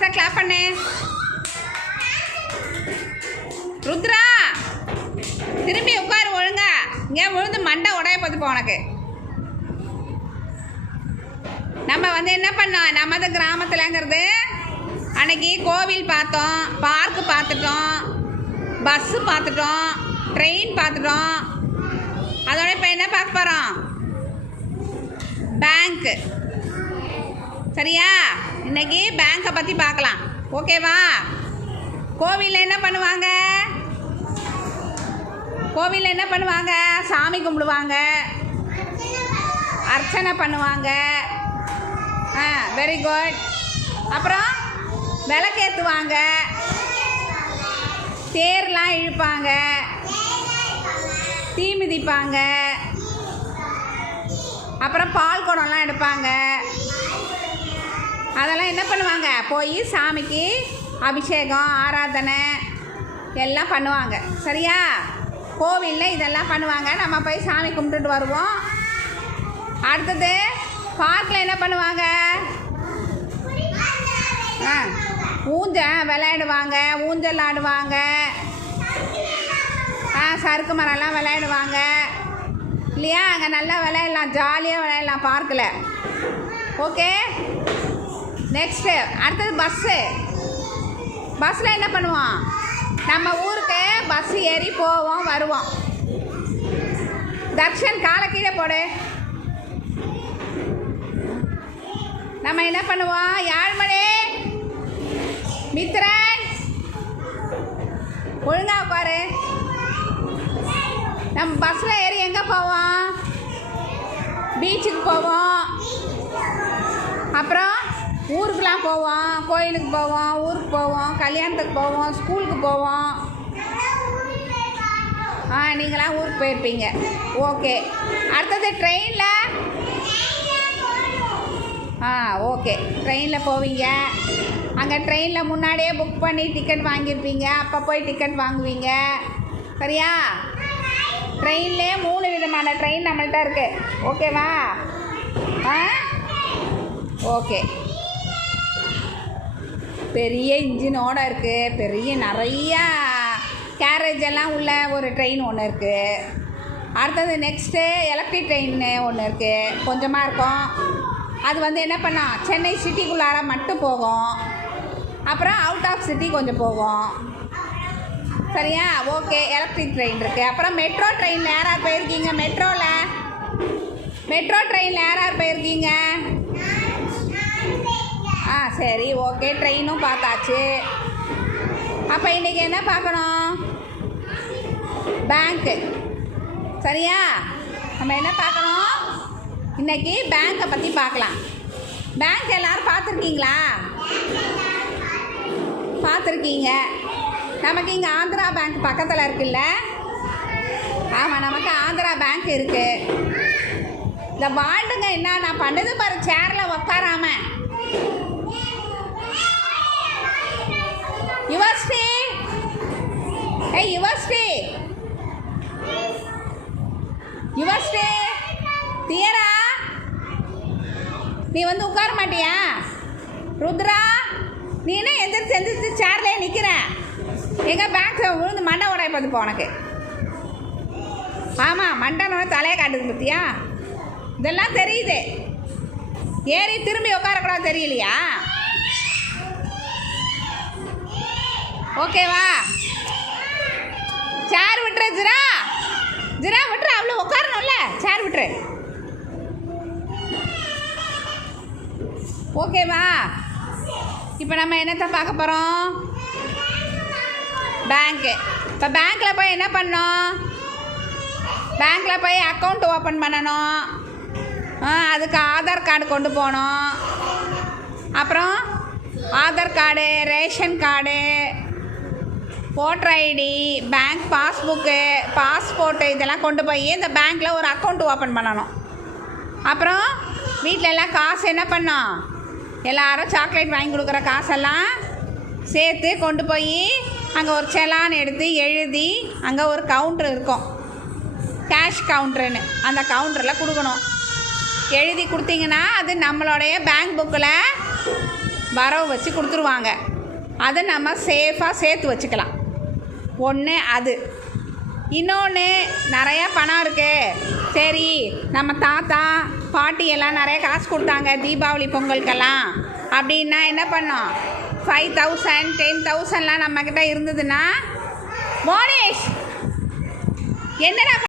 ஃபாஸ்ட்டாக கிளாப் பண்ணு. ருத்ரா திரும்பி உட்காரு ஒழுங்கா. இங்கே விழுந்து மண்டை உடைய பார்த்துப்போம் உனக்கு. நம்ம வந்து என்ன பண்ணோம், நமது கிராமத்துலங்கிறது அன்னைக்கு கோவில் பார்த்தோம், பார்க்கு பார்த்துட்டோம், பஸ்ஸு பார்த்துட்டோம், ட்ரெயின் பார்த்துட்டோம். அதோட இப்போ என்ன பார்க்க போகிறோம், பேங்க்கு. சரியா? இன்னைக்கு பேங்க்கை பற்றி பார்க்கலாம். ஓகேவா? கோவிலில் என்ன பண்ணுவாங்க, கோவிலில் என்ன பண்ணுவாங்க, சாமி கும்பிடுவாங்க, அர்ச்சனை பண்ணுவாங்க. Very good. அப்புறம் விளக்கேற்றுவாங்க, தேர்லாம் இழுப்பாங்க, தீ மிதிப்பாங்க, அப்புறம் பால் குடம்லாம் எடுப்பாங்க. அதெல்லாம் என்ன பண்ணுவாங்க, போய் சாமிக்கு அபிஷேகம் ஆராதனை எல்லாம் பண்ணுவாங்க. சரியா? கோவிலில் இதெல்லாம் பண்ணுவாங்க. நம்ம போய் சாமி கும்பிட்டுட்டு வருவோம். அடுத்தது பார்க்கில் என்ன பண்ணுவாங்க, ஊஞ்சல் விளையாடுவாங்க, ஊஞ்சல் ஆடுவாங்க, சறுக்கு மரம்லாம் விளையாடுவாங்க இல்லையா? அங்கே நல்லா விளையாடலாம், ஜாலியாக விளையாடலாம் பார்க்கில். ஓகே. நெக்ஸ்ட்டு அடுத்தது பஸ்ஸு. பஸ்ஸில் என்ன பண்ணுவோம், நம்ம ஊருக்கு பஸ் ஏறி போவோம் வருவோம். தர்ஷன் காலை கீழே போடு. நம்ம என்ன பண்ணுவோம், யாழ்மணி மித்ரன் ஒழுங்கா உட்காரு. நம்ம பஸ்ஸில் ஏறி எங்கே போவோம், பீச்சுக்கு போவோம், அப்புறம் ஊருக்குலாம் போவோம், கோயிலுக்கு போவோம், ஊருக்கு போவோம், கல்யாணத்துக்கு போவோம், ஸ்கூலுக்கு போவோம். நீங்களாம் ஊருக்கு போயிருப்பீங்க. ஓகே. அடுத்தது ட்ரெயினில், ஓகே, ட்ரெயினில் போவீங்க. அங்கே ட்ரெயினில் முன்னாடியே புக் பண்ணி டிக்கெட் வாங்கியிருப்பீங்க, அப்போ போய் டிக்கெட் வாங்குவீங்க. சரியா? ட்ரெயின்லேயே 3 விதமான ட்ரெயின் நம்மள்கிட்ட இருக்குது. ஓகேவா? ஓகே. பெரிய இன்ஜினோடு இருக்குது, பெரிய நிறையா கேரேஜ் எல்லாம் உள்ள ஒரு ட்ரெயின் ஒன்று இருக்குது. அடுத்தது நெக்ஸ்ட்டு எலக்ட்ரிக் ட்ரெயின் ஒன்று இருக்குது, கொஞ்சமாக இருக்கும். அது வந்து என்ன பண்ணோம், சென்னை சிட்டிக்குள்ளார மட்டும் போகும், அப்புறம் அவுட் ஆஃப் சிட்டி கொஞ்சம் போகும். சரியா? ஓகே. எலக்ட்ரிக் ட்ரெயின் இருக்குது. அப்புறம் மெட்ரோ ட்ரெயினில் யாரார் போயிருக்கீங்க, மெட்ரோ ட்ரெயினில் யாரார் போயிருக்கீங்க? சரி, ஓகே. ட்ரெயினும் பார்த்தாச்சு. அப்போ இன்றைக்கி என்ன பார்க்கணும், பேங்க்கு. சரியா? நம்ம என்ன பார்க்கணும், இன்றைக்கி பேங்க்கை பற்றி பார்க்கலாம். பேங்க் எல்லோரும் பார்த்துருக்கீங்களா? பார்த்துருக்கீங்க. நமக்கு இங்கே ஆந்திரா பேங்க் பக்கத்தில் இருக்குல்ல? ஆமாம், நமக்கு ஆந்திரா பேங்க் இருக்குது. இந்த வார்டுங்க என்ன நான் பண்ணது பாரு, சேரில் உக்காராம. யுவஸ்ரீ, யுவஸ்ரீ தியரா, நீ வந்து உட்கார மாட்டியா? ருத்ரா, நீ என்ன எந்திரிச்சு சேர்லேயே நிற்கிற? எங்கள் பேங்க்கில் விழுந்து மண்டை உடைய பார்த்துப்போ உனக்கு. ஆமாம், மண்டனோட தலையை காட்டுது பற்றியா? இதெல்லாம் தெரியுது. ஏறி திரும்பி உட்காரக்கூடாது, தெரியலையா? ஓகேவா? சேர் விட்டுரு ஜிரா விட்டுரு, அவ்வளோ உட்காரணும்ல, சேர் விட்டுரு. ஓகேவா? இப்போ நம்ம என்னத்தை பார்க்க போகிறோம், பேங்க்கு. இப்போ பேங்க்கில் போய் என்ன பண்ணோம், பேங்க்கில் போய் அக்கௌண்ட் ஓப்பன் பண்ணணும். அதுக்கு ஆதார் கார்டு கொண்டு போகணும். அப்புறம் Aadhaar card, ration card, voter ID, bank passbook, passport இதெல்லாம் கொண்டு போய் இந்த பேங்க்கில் ஒரு அக்கௌண்ட் ஓப்பன் பண்ணணும். அப்புறம் வீட்டில் எல்லாம் காசு என்ன பண்ணோம், எல்லோரும் சாக்லேட் வாங்கி கொடுக்குற காசெல்லாம் சேர்த்து கொண்டு போய் அங்கே ஒரு செலான் எடுத்து எழுதி அங்கே ஒரு கவுண்ட்ரு இருக்கும், கேஷ் கவுண்ட்ருன்னு, அந்த கவுண்டரில் கொடுக்கணும். எழுதி கொடுத்தீங்கன்னா அது நம்மளுடைய பேங்க் புக்கில் வரவு வச்சு கொடுத்துருவாங்க. அதை நம்ம சேஃபாக சேர்த்து வச்சுக்கலாம். ஒன்று அது. இன்னொன்று, நிறையா பணம் இருக்குது, சரி நம்ம தாத்தா பாட்டி எல்லாம் நிறைய காசு கொடுத்தாங்க தீபாவளி பொங்கலுக்கெல்லாம் அப்படின்னா என்ன பண்ணோம், 5,000 10,000லாம் நம்மக்கிட்ட இருந்ததுன்னா, மோனிஷ் என்னடா